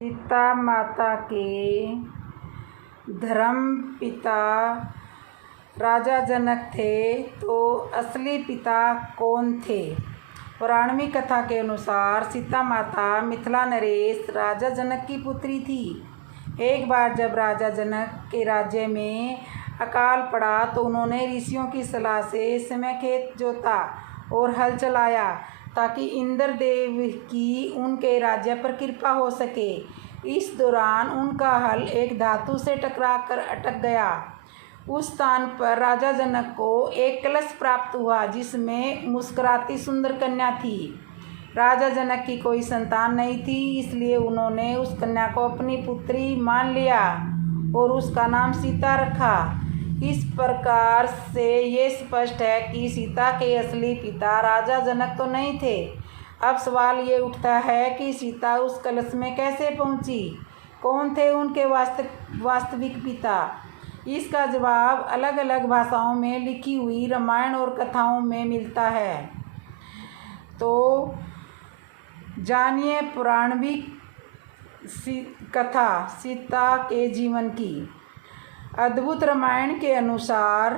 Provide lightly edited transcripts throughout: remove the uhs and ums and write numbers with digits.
सीता माता के धर्म पिता राजा जनक थे, तो असली पिता कौन थे? पौराणिक कथा के अनुसार सीता माता मिथिला नरेश राजा जनक की पुत्री थी। एक बार जब राजा जनक के राज्य में अकाल पड़ा तो उन्होंने ऋषियों की सलाह से इस समय खेत जोता और हल चलाया ताकि इंद्रदेव की उनके राज्य पर कृपा हो सके। इस दौरान उनका हल एक धातु से टकराकर अटक गया। उस स्थान पर राजा जनक को एक कलश प्राप्त हुआ जिसमें मुस्कुराती सुंदर कन्या थी। राजा जनक की कोई संतान नहीं थी, इसलिए उन्होंने उस कन्या को अपनी पुत्री मान लिया और उसका नाम सीता रखा। इस प्रकार से ये स्पष्ट है कि सीता के असली पिता राजा जनक तो नहीं थे। अब सवाल ये उठता है कि सीता उस कलश में कैसे पहुंची? कौन थे उनके वास्तविक पिता? इसका जवाब अलग अलग भाषाओं में लिखी हुई रामायण और कथाओं में मिलता है। तो जानिए पौराणिक कथा सीता के जीवन की। अद्भुत रामायण के अनुसार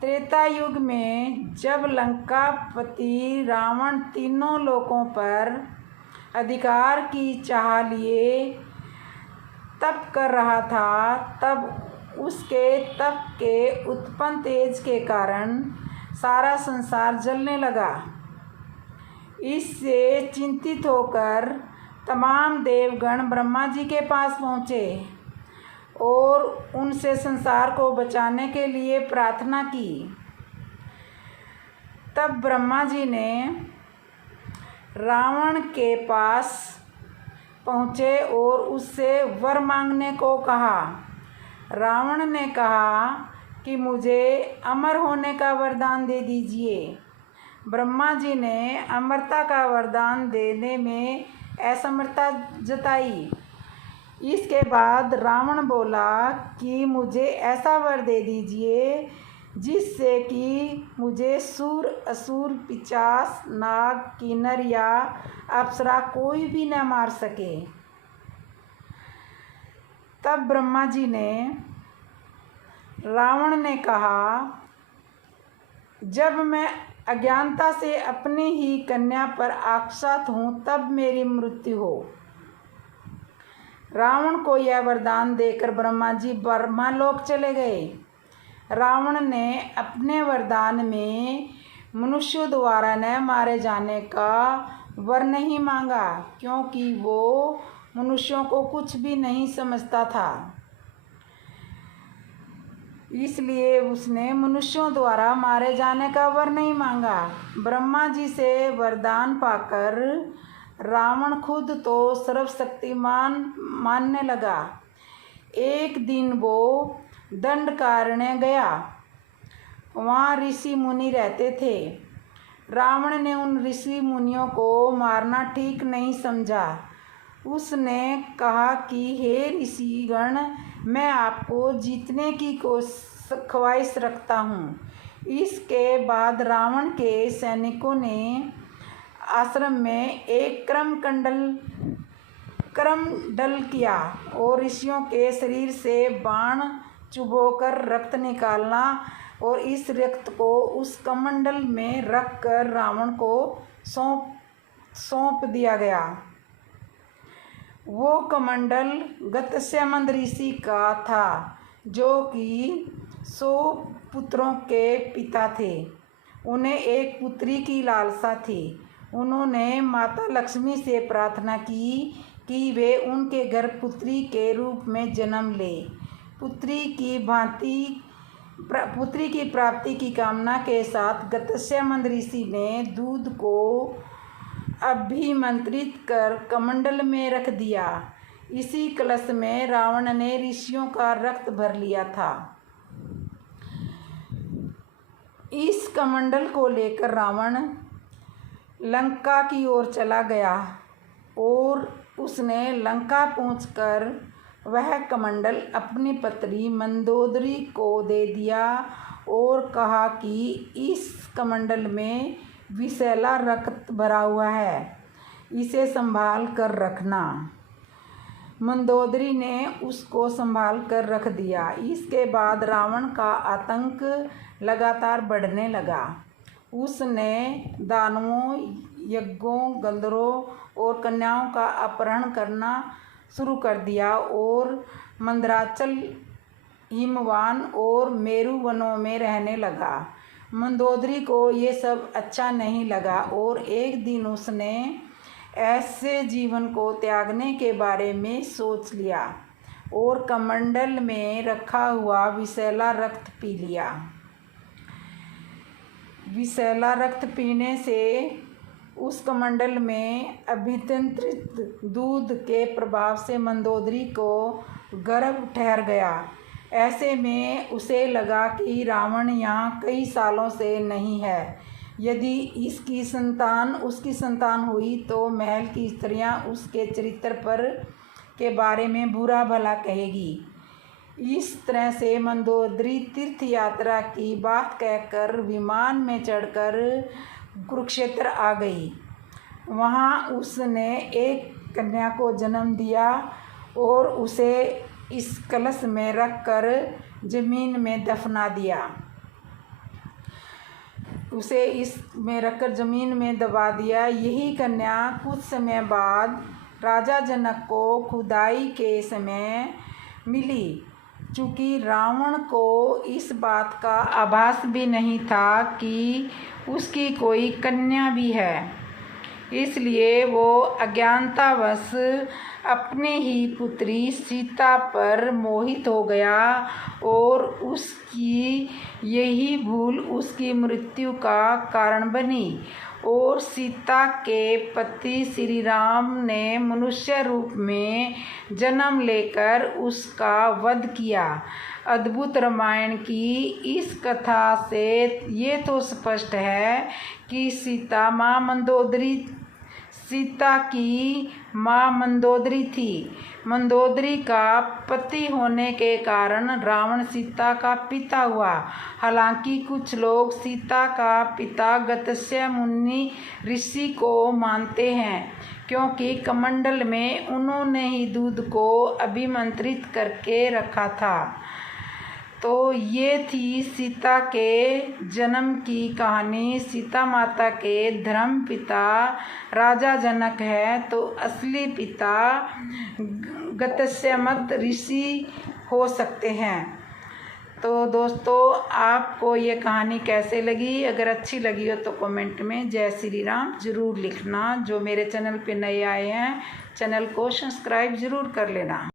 त्रेता युग में जब लंकापति रावण तीनों लोकों पर अधिकार की चाह लिए तप कर रहा था, तब उसके तप के उत्पन्न तेज के कारण सारा संसार जलने लगा। इससे चिंतित होकर तमाम देवगण ब्रह्मा जी के पास पहुँचे और उनसे संसार को बचाने के लिए प्रार्थना की। तब ब्रह्मा जी ने रावण के पास पहुँचे और उससे वर मांगने को कहा। रावण ने कहा कि मुझे अमर होने का वरदान दे दीजिए। ब्रह्मा जी ने अमरता का वरदान देने में असमर्थता जताई। इसके बाद रावण बोला कि मुझे ऐसा वर दे दीजिए जिससे कि मुझे सूर, असुर, पिशाच, नाग, किन्नर या अप्सरा कोई भी न मार सके। तब ब्रह्मा जी ने रावण ने कहा, जब मैं अज्ञानता से अपनी ही कन्या पर आक्सात हूँ तब मेरी मृत्यु हो। रावण को यह वरदान देकर ब्रह्मा जी ब्रह्मालोक चले गए। रावण ने अपने वरदान में मनुष्यों द्वारा न मारे जाने का वर नहीं मांगा, क्योंकि वो मनुष्यों को कुछ भी नहीं समझता था। इसलिए उसने मनुष्यों द्वारा मारे जाने का वर नहीं मांगा। ब्रह्मा जी से वरदान पाकर रावण खुद तो सर्वशक्तिमान मानने लगा। एक दिन वो दंडकारण्य गया। वहाँ ऋषि मुनि रहते थे। रावण ने उन ऋषि मुनियों को मारना ठीक नहीं समझा। उसने कहा कि हे ऋषिगण, मैं आपको जीतने की ख्वाहिश रखता हूँ। इसके बाद रावण के सैनिकों ने आश्रम में एक क्रमंडल किया और ऋषियों के शरीर से बाण चुभोकर रक्त निकालना और इस रक्त को उस कमंडल में रखकर रावण को सौंप दिया गया। वो कमंडल गत्स्यमंद ऋषि का था, जो कि 100 पुत्रों के पिता थे। उन्हें एक पुत्री की लालसा थी। उन्होंने माता लक्ष्मी से प्रार्थना की कि वे उनके घर पुत्री के रूप में जन्म ले। पुत्री की प्राप्ति की कामना के साथ गत्स्यमंद ऋषि ने दूध को अभिमंत्रित कर कमंडल में रख दिया। इसी कलश में रावण ने ऋषियों का रक्त भर लिया था। इस कमंडल को लेकर रावण लंका की ओर चला गया और उसने लंका पहुंचकर वह कमंडल अपनी पत्नी मंदोदरी को दे दिया और कहा कि इस कमंडल में विषैला रक्त भरा हुआ है, इसे संभाल कर रखना। मंदोदरी ने उसको संभाल कर रख दिया। इसके बाद रावण का आतंक लगातार बढ़ने लगा। उसने दानवों, यज्ञों, गंधर्वों और कन्याओं का अपहरण करना शुरू कर दिया और मंदराचल, हिमवान और मेरु वनों में रहने लगा। मंदोदरी को ये सब अच्छा नहीं लगा और एक दिन उसने ऐसे जीवन को त्यागने के बारे में सोच लिया और कमंडल में रखा हुआ विषैला रक्त पी लिया। विषैला रक्त पीने से उस कमंडल में अभितंत्रित दूध के प्रभाव से मंदोदरी को गर्भ ठहर गया। ऐसे में उसे लगा कि रावण यहाँ कई सालों से नहीं है। यदि उसकी संतान हुई तो महल की स्त्रियाँ उसके चरित्र के बारे में बुरा भला कहेगी। इस तरह से मंदोदरी तीर्थ यात्रा की बात कहकर विमान में चढ़कर कुरुक्षेत्र आ गई। वहाँ उसने एक कन्या को जन्म दिया और उसे इस कलश में रखकर जमीन में दफना दिया। उसे इसमें रखकर जमीन में दबा दिया। यही कन्या कुछ समय बाद राजा जनक को खुदाई के समय मिली। चूँकि रावण को इस बात का आभास भी नहीं था कि उसकी कोई कन्या भी है, इसलिए वो अज्ञानतावश अपने ही पुत्री सीता पर मोहित हो गया और उसकी यही भूल उसकी मृत्यु का कारण बनी। और सीता के पति श्री राम ने मनुष्य रूप में जन्म लेकर उसका वध किया। अद्भुत रामायण की इस कथा से ये तो स्पष्ट है कि सीता की माँ मंदोदरी थी। मंदोदरी का पति होने के कारण रावण सीता का पिता हुआ। हालांकि कुछ लोग सीता का पिता गत्स्य मुनि ऋषि को मानते हैं, क्योंकि कमंडल में उन्होंने ही दूध को अभिमंत्रित करके रखा था। तो ये थी सीता के जन्म की कहानी। सीता माता के धर्म पिता राजा जनक है, तो असली पिता गत्स्यमत ऋषि हो सकते हैं। तो दोस्तों, आपको ये कहानी कैसे लगी? अगर अच्छी लगी हो तो कमेंट में जय श्री राम ज़रूर लिखना। जो मेरे चैनल पे नए आए हैं, चैनल को सब्सक्राइब ज़रूर कर लेना।